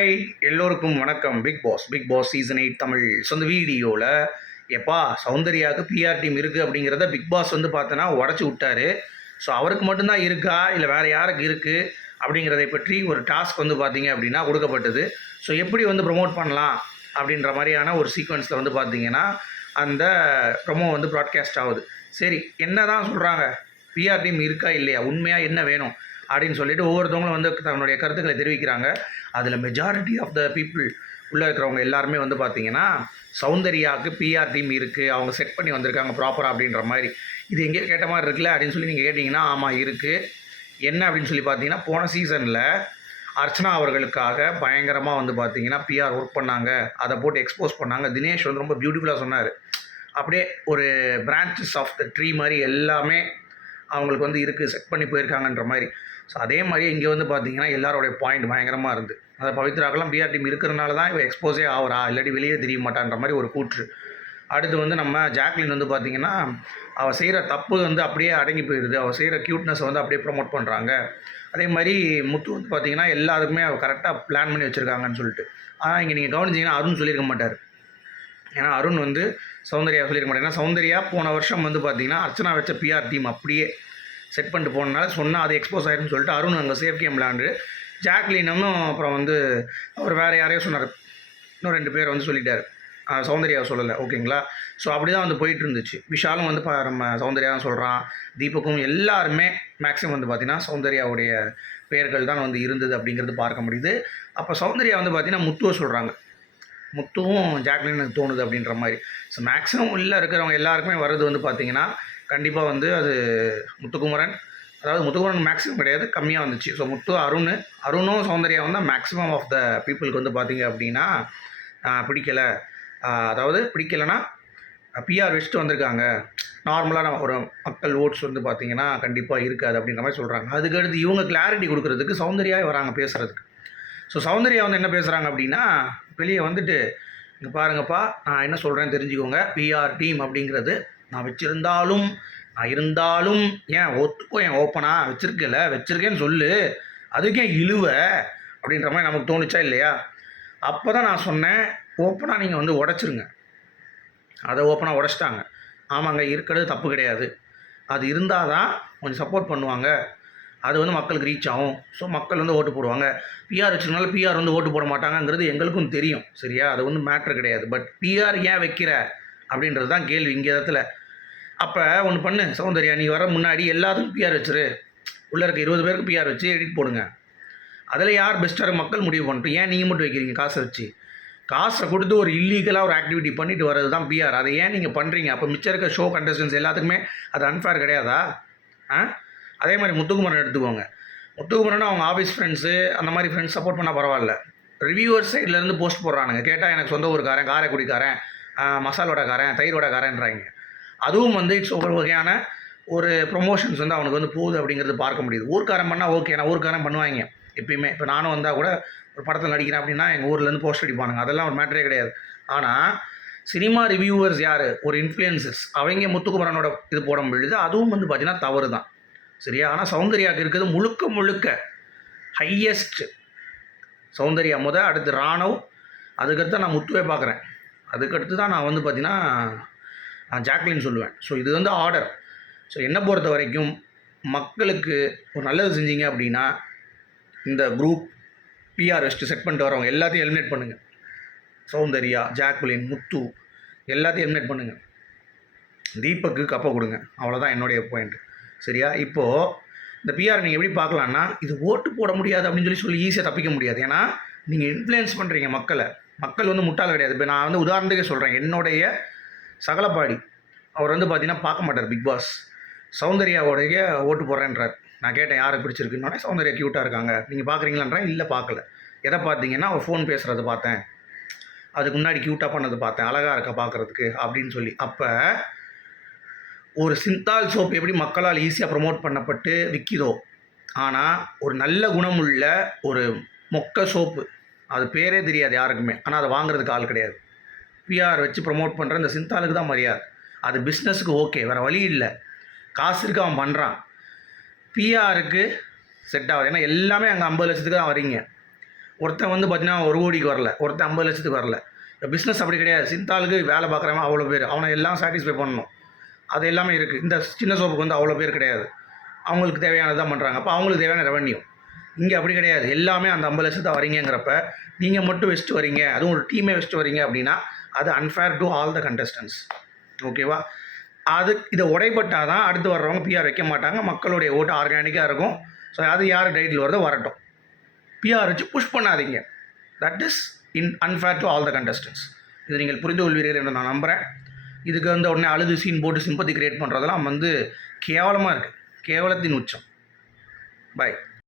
Hi, எல்லோருக்கும் வணக்கம். Bigg Boss season 8 Tamil. So இந்த வீடியோவில் எப்பா சௌந்தர்யாவுக்கு பிஆர் டீம் இருக்குது அப்படிங்கிறத பிக் பாஸ் வந்து பார்த்தோன்னா உடச்சி விட்டாரு. ஸோ அவருக்கு மட்டும்தான் இருக்கா இல்லை வேறு யாருக்கு இருக்குது அப்படிங்கிறதை பற்றி ஒரு டாஸ்க் வந்து பார்த்தீங்க அப்படின்னா கொடுக்கப்பட்டது. ஸோ எப்படி வந்து ப்ரொமோட் பண்ணலாம் அப்படின்ற மாதிரியான ஒரு சீக்வன்ஸில் வந்து பார்த்தீங்கன்னா அந்த ப்ரொமோ வந்து ப்ராட்காஸ்ட் ஆகுது. சரி, என்ன தான் சொல்கிறாங்க, பிஆர் டீம் இருக்கா இல்லையா, உண்மையாக என்ன வேணும் அப்படின்னு சொல்லிட்டு ஒவ்வொருத்தவங்களும் வந்து தன்னுடைய கருத்துக்களை தெரிவிக்கிறாங்க. அதில் மெஜாரிட்டி ஆஃப் த பீப்புள் உள்ளே இருக்கிறவங்க எல்லாருமே வந்து பார்த்தீங்கன்னா சௌந்தர்யாவுக்கு பிஆர் டீம் இருக்குது, அவங்க செட் பண்ணி வந்திருக்காங்க ப்ராப்பராக அப்படின்ற மாதிரி. இது எங்கேயோ கேட்ட மாதிரி இருக்குல்ல அப்படின்னு சொல்லி நீங்கள் கேட்டிங்கன்னா ஆமாம் இருக்குது. என்ன அப்படின்னு சொல்லி பார்த்தீங்கன்னா போன சீசனில் அர்ச்சனா அவர்களுக்காக பயங்கரமாக வந்து பார்த்தீங்கன்னா பிஆர் ஒர்க் பண்ணாங்க, அதை போட்டு எக்ஸ்போஸ் பண்ணாங்க. தினேஷ் வந்து ரொம்ப பியூட்டிஃபுல்லாக சொன்னார். அப்படியே ஒரு பிரான்ச்சஸ் ஆஃப் த ட்ரீ மாதிரி எல்லாமே அவங்களுக்கு வந்து இருக்குது, செட் பண்ணி போயிருக்காங்கன்ற மாதிரி. ஸோ அதே மாதிரி இங்கே வந்து பார்த்தீங்கன்னா எல்லாரோடைய பாயிண்ட் பயங்கரமாக இருந்து, அதை பவித்ராக்கெல்லாம் பிஆர் டீம் இருக்கிறனால தான் இவன் எக்ஸ்போஸே ஆகிறா, இல்லாட்டி வெளியே தெரிய மாட்டான்ற மாதிரி ஒரு கூற்று. அடுத்து வந்து நம்ம ஜாக்லின் வந்து பார்த்திங்கன்னா அவள் செய்கிற தப்பு வந்து அப்படியே அடங்கி போயிடுது, அவள் செய்கிற க்யூட்னஸை வந்து அப்படியே ப்ரொமோட் பண்ணுறாங்க. அதே மாதிரி முத்து வந்து பார்த்திங்கன்னா எல்லாருக்குமே அவள் கரெக்டாக பிளான் பண்ணி வச்சுருக்காங்கன்னு சொல்லிட்டு. ஆனால் இங்கே நீங்கள் கவனிச்சிங்கன்னா அருண் சொல்லியிருக்க மாட்டார். ஏன்னா அருண் வந்து சௌந்தர்யா சொல்லியிருக்க மாட்டார். ஏன்னா சௌந்தர்யா போன வருஷம் வந்து பார்த்திங்கன்னா அர்ச்சனா வச்ச பிஆர் டீம் அப்படியே செட் பண்ணிட்டு போனனால சொன்னால் அது எக்ஸ்போஸ் ஆயிரும்னு சொல்லிட்டு அருண் அங்கே சேஃப் கேம் விளாண்டு, ஜாக்லினும் அப்புறம் வந்து அவர் வேறு யாரையும் சொன்னார், இன்னும் 2 பேர் வந்து சொல்லிட்டார், சௌந்தர்யாவை சொல்லலை. ஓகேங்களா? ஸோ அப்படி தான் வந்து போயிட்டு இருந்துச்சு. விஷாலும் வந்து நம்ம சௌந்தர்யா தான் சொல்கிறான், தீபக்கும் எல்லாருமே மேக்ஸிமம் வந்து பார்த்திங்கன்னா சௌந்தர்யாவுடைய பெயர்கள் தான் வந்து இருந்தது அப்படிங்கிறது பார்க்க முடியுது. அப்போ சௌந்தர்யா வந்து பார்த்திங்கன்னா முத்துவை சொல்கிறாங்க, முத்துவும் ஜாக்லின்னு தோணுது அப்படின்ற மாதிரி. ஸோ மேக்ஸிமம் உள்ளே இருக்கிறவங்க எல்லாருக்குமே வர்றது வந்து பார்த்திங்கன்னா கண்டிப்பாக வந்து அது முத்துக்குமரன், அதாவது முத்துக்குமரன் மேக்ஸிமம் கிடையாது, கம்மியாக வந்துச்சு. ஸோ முத்து, அருணும் சௌந்தர்யா வந்து மேக்ஸிமம் ஆஃப் த பீப்புளுக்கு வந்து பார்த்திங்க அப்படின்னா பிடிக்கலை, அதாவது பிடிக்கலைன்னா பிஆர் வச்சுட்டு வந்திருக்காங்க, நார்மலான ஒரு மக்கள் ஓட்ஸ் வந்து பார்த்திங்கன்னா கண்டிப்பாக இருக்காது அப்படின்ற மாதிரி சொல்கிறாங்க. அதுக்கடுத்து இவங்க கிளாரிட்டி கொடுக்குறதுக்கு சௌந்தர்யாவே வராங்க பேசுகிறதுக்கு. ஸோ சௌந்தர்யா வந்து என்ன பேசுகிறாங்க அப்படின்னா, வெளியே வந்துட்டு இங்கே பாருங்கப்பா, நான் என்ன சொல்கிறேன்னு தெரிஞ்சுக்கோங்க, பிஆர் டீம் அப்படிங்கிறது நான் வச்சுருந்தாலும் நான் இருந்தாலும் ஏன் ஒத்துக்கோ, ஏன் ஓப்பனாக வச்சுருக்கேன்னு சொல்லு, அதுக்கே இழுவ அப்படின்ற மாதிரி நமக்கு தோணுச்சா இல்லையா? அப்போ தான் நான் சொன்னேன், ஓப்பனாக நீங்கள் வந்து உடச்சிருங்க. அதை ஓப்பனாக உடச்சிட்டாங்க. ஆமாங்க, இருக்கிறது தப்பு கிடையாது, அது இருந்தால் தான் கொஞ்சம் சப்போர்ட் பண்ணுவாங்க, அது வந்து மக்களுக்கு ரீச் ஆகும். ஸோ மக்கள் வந்து ஓட்டு போடுவாங்க. பிஆர் வச்சுருந்தால பிஆர் வந்து ஓட்டு போட மாட்டாங்கங்கிறது எங்களுக்கும் தெரியும், சரியா? அது வந்து மேட்ரு கிடையாது. பட் பிஆர் ஏன் வைக்கிற அப்படின்றது தான் கேள்வி இங்கே இடத்துல. அப்போ ஒன்று பண்ணு சௌந்தர்யா, நீ வர முன்னாடி எல்லாத்துக்கும் பிஆர் வச்சுரு, உள்ளே இருக்க 20 பேருக்கு பிஆர் வச்சு எடிட் போடுங்க. அதில் யார் பெஸ்ட்டாக மக்கள் முடிவு பண்ணிட்டு, ஏன் நீங்கள் மட்டும் வைக்கிறீங்க காசை வச்சு? காசை கொடுத்து ஒரு இல்லீகலாக ஒரு ஆக்டிவிட்டி பண்ணிட்டு வர்றது தான் பிஆர். அதை ஏன் நீங்கள் பண்ணுறீங்க? அப்போ மிச்சம் இருக்க ஷோ கண்டஸ்டன்ஸ் எல்லாத்துக்குமே அது அன்ஃபேர் கிடையாதா? அதே மாதிரி முத்துக்குமரன் எடுத்துக்கோங்க. முத்துக்குமரன் அவங்க ஆஃபீஸ் ஃப்ரெண்ட்ஸு அந்த மாதிரி ஃப்ரெண்ட்ஸ் சப்போர்ட் பண்ணால் பரவாயில்ல, ரிவ்யூவர்ஸ் சைட்லேருந்து போஸ்ட் போடுறானுங்க. கேட்டால் எனக்கு சொந்த ஊருக்காரன், காரைக்குடிக்காரன், மசால் வடைக்காரன், தயிர் வடைக்காரன்றாங்க. அதுவும் வந்து இட்ஸ் ஒரு வகையான ஒரு ப்ரொமோஷன்ஸ் வந்து அவனுக்கு வந்து போகுது அப்படிங்கிறது பார்க்க முடியுது. ஊர்க்காரன் பண்ணால் ஓகே, நான் ஊர்க்காரன் பண்ணுவாங்க எப்பயுமே. இப்போ நானும் வந்தால் கூட ஒரு படத்தில் நடிக்கிறேன் அப்படின்னா எங்கள் ஊர்லேருந்து போஸ்ட் அடிப்பானுங்க, அதெல்லாம் ஒரு மேட்டரே கிடையாது. ஆனால் சினிமா ரிவ்யூவர்ஸ் யார், ஒரு இன்ஃப்ளூயன்சர்ஸ், அவங்க முத்துக்குமரனோட இது போட முடியுது, அதுவும் வந்து பார்த்திங்கன்னா தவறு தான், சரியா? ஆனால் சௌந்தர்யாவுக்கு இருக்கிறது முழுக்க ஹையஸ்ட் சௌந்தர்யா அடுத்து ராணவ், அதுக்கடுத்து நான் முத்துவே பார்க்குறேன், அதுக்கடுத்து தான் நான் வந்து பார்த்திங்கன்னா ஜாக்லின் சொல்லுவேன். ஸோ இது வந்து ஆர்டர். ஸோ என்னை பொறுத்த வரைக்கும் மக்களுக்கு ஒரு நல்லது செஞ்சீங்க அப்படின்னா இந்த குரூப் பிஆர் வெஸ்ட்டு செட் பண்ணிட்டு வரவங்க எல்லாத்தையும் எலிமினேட் பண்ணுங்கள். சௌந்தர்யா, ஜாக்லின், முத்து எல்லாத்தையும் எலிமினேட் பண்ணுங்கள். தீபக்கு கப்பை கொடுங்க, அவ்வளோதான் என்னுடைய பாயிண்ட், சரியா? இப்போது இந்த பிஆர் நீங்கள் எப்படி பார்க்கலான்னா, இது ஓட்டு போட முடியாது அப்படின்னு சொல்லி ஈஸியாக தப்பிக்க முடியாது. ஏன்னா நீங்கள் இன்ஃப்ளூயன்ஸ் பண்ணுறீங்க மக்களை. மக்கள் வந்து முட்டாள் கிடையாது. இப்போ நான் வந்து உதாரணத்துக்கே சொல்கிறேன், என்னுடைய சகலப்பாடி அவர் வந்து பார்த்தீங்கன்னா பார்க்க மாட்டார் பிக் பாஸ். சௌந்தர்யாவோடைய ஓட்டு போடுறேன்றார். நான் கேட்டேன் யாருக்கு பிடிச்சிருக்குன்னொடனே சௌந்தர்யா க்யூட்டாக இருக்காங்க, நீங்கள் பார்க்குறீங்களான்றேன். இல்லை பார்க்கல. எதை பார்த்தீங்கன்னா அவள் ஃபோன் பேசுகிறத பார்த்தேன், அதுக்கு முன்னாடி க்யூட்டாக பண்ணது பார்த்தேன், அழகாக இருக்கா பார்க்குறதுக்கு அப்படின்னு சொல்லி. அப்போ ஒரு சிந்தால் சோப் எப்படி மக்களால் ஈஸியாக ப்ரமோட் பண்ணப்பட்டு விற்கிதோ, ஆனால் ஒரு நல்ல குணமுள்ள ஒரு மொக்க சோப்பு, அது பேரே தெரியாது யாருக்குமே, ஆனால் அதை வாங்குறதுக்கு ஆள் கிடையாது. பிஆர் வச்சு ப்ரொமோட் பண்ணுற இந்த சிந்தாலுக்கு தான் மரியாதை. அது பிஸ்னஸுக்கு ஓகே, வேறு வழி இல்லை, காசு இருக்கு, அவன் பண்ணுறான். பிஆருக்கு செட் ஆகுது. ஏன்னா எல்லாமே அங்கே 50 லட்சத்துக்கு தான் வரீங்க. ஒருத்தன் வந்து பார்த்தீங்கன்னா 1 கோடிக்கு வரல, ஒருத்தன் 50 லட்சத்துக்கு வரல. இப்போ பிஸ்னஸ் அப்படி கிடையாது. சிந்தாளுக்கு வேலை பார்க்குறவன் அவ்வளோ பேர், அவனை எல்லாம் சாட்டிஸ்ஃபை பண்ணணும். அது எல்லாமே இருக்குது. இந்த சின்ன சோப்புக்கு வந்து அவ்வளோ பேர் கிடையாது. அவங்களுக்கு தேவையானது தான் பண்ணுறாங்க. அப்போ அவங்களுக்கு தேவையான ரெவன்யூ. இங்கே அப்படி கிடையாது. எல்லாமே அந்த 50 லட்சத்தை வரீங்கிறப்ப நீங்கள் மட்டும் வச்சுட்டு வரீங்க, அதுவும் ஒரு டீமே வச்சுட்டு வரீங்க அப்படின்னா அது unfair to all the contestants. ஓகேவா? இதை உடைப்பட்டால் தான் அடுத்து வர்றவங்க பிஆர் வைக்க மாட்டாங்க. மக்களுடைய ஓட்டு ஆர்கானிக்காக இருக்கும். ஸோ அது யார் டைட்டில் வருதோ வரட்டும். பிஆர் வச்சு புஷ் பண்ணாதீங்க. That is unfair to all the contestants. இது நீங்கள் புரிந்து கொள்வீர்கள் என்று நான் நம்புகிறேன். இதுக்கு வந்து உடனே அழுது சீன் போட்டு சிம்பத்தி கிரியேட் பண்ணுறதெல்லாம் வந்து கேவலமாக இருக்குது. கேவலத்தின் உச்சம். பாய்.